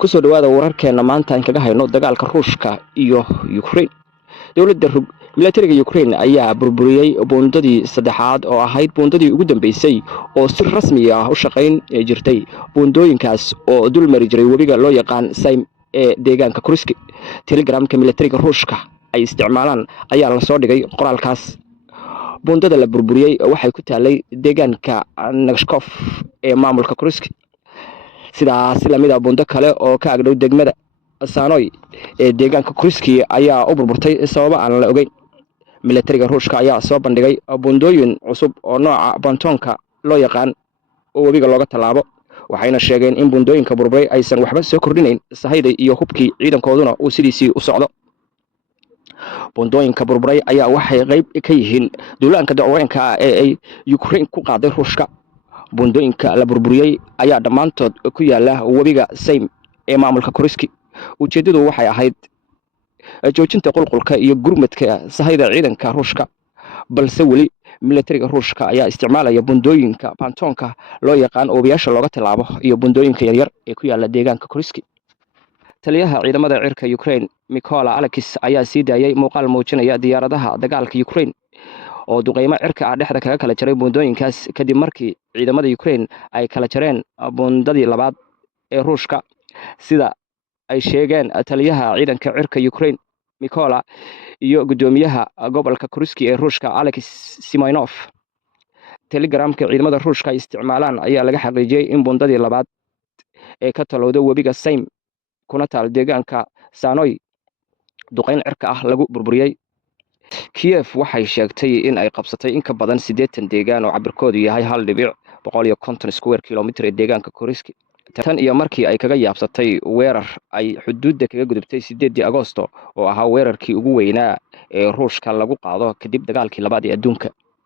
kusoo dhawaada wararkeena maanta aan kaga hayno dagaalka Ruushka iyo Ukraine. Dowladda militariga Ukraine ayaa burburiyay boondadii saddexaad oo ahayd boondadii ugu dambeysay oo si rasmi ah u shaqayn jirtay. Boondooyinkaas oo dul mari jiray webiga loo yaqaan Saym ee deegaanka Kursk. Telegramka militariga Ruushka ay isticmaalaan ayaa la soo dhigay qoraalkaas. Boondada la burburiyay waxay ku taalay deegaanka Nagashkov ee maamulka Kursk. sidaas lamid ah boondo kale oo ka agdhow degmada Sanoy ee deegaanka Kursk ayaa u burburtay sabab aan la ogeyn. Militariga Ruushka ayaa soo bandhigay boondooyin cusub oo nooca Pantonka loo yaqaan oo webiga looga talaabo, waxayna sheegeen in boondooyinka burburay aysan waxba soo kordhinayn sahayda iyo hubkii ciidankooduna uu sidiisii u socdo. Boondooyinka burburay ayaa waxay qayb ka yihiin duulaanka dacwooyinka ee ay Ukraine ku qaaday Ruushka. Boondooyinka la burburiyay ayaa dhammaantood ku yaala webiga Saym ee maamulka Kursk. Ujeedadu waxay ahayd joojinta qulqulka iyo gurmadka sahayda ciidanka Ruushka, balse weli militariga Ruushka ayaa isticmaalaya boondooyinka Pantonka loo yaqaan oo biyaasha looga talaabo iyo boondooyinka yaryar ee ku yaala deegaanka Kursk. Taliyaha ciidamada cirka Ukraine Mykola Alekis ayaa sii daayay muuqaal muujinaya diyaaradaha dagaalka Ukraine oo duqeymo cirka ah dhexda kaga kala jaray boondooyinkaas kadib markii ciidamada Ukraine ay kala jareen boondadii labaad ee Ruushka, sida ay sheegeen taliyaha ciidanka cirka Ukraine Mykola iyo gudoomiyaha gobolka Kursk ee Ruushka Alexis Simonov. Telegramka ciidamada Ruushka ay isticmaalaan ayaa laga xaqiijiyay in boondadii labaad ee ka talowda webiga Saym kuna taal deegaanka Sanoy duqeyn cirka ah lagu burburiyay. Kiev waxay sheegtay in ay qabsatay in ka badan 80 deegaan oo cabirkoodu yahay 1.150 square kilometer ee deegaanka Kursk. Tan iyo markii ay kaga yaabsatay weerar ay xuduudda kaga gudubtay 8 Agoosto oo ahaa weerarkii ugu weynaa ee Ruushka lagu qaado kadib dagaalkii labaad ee adduunka.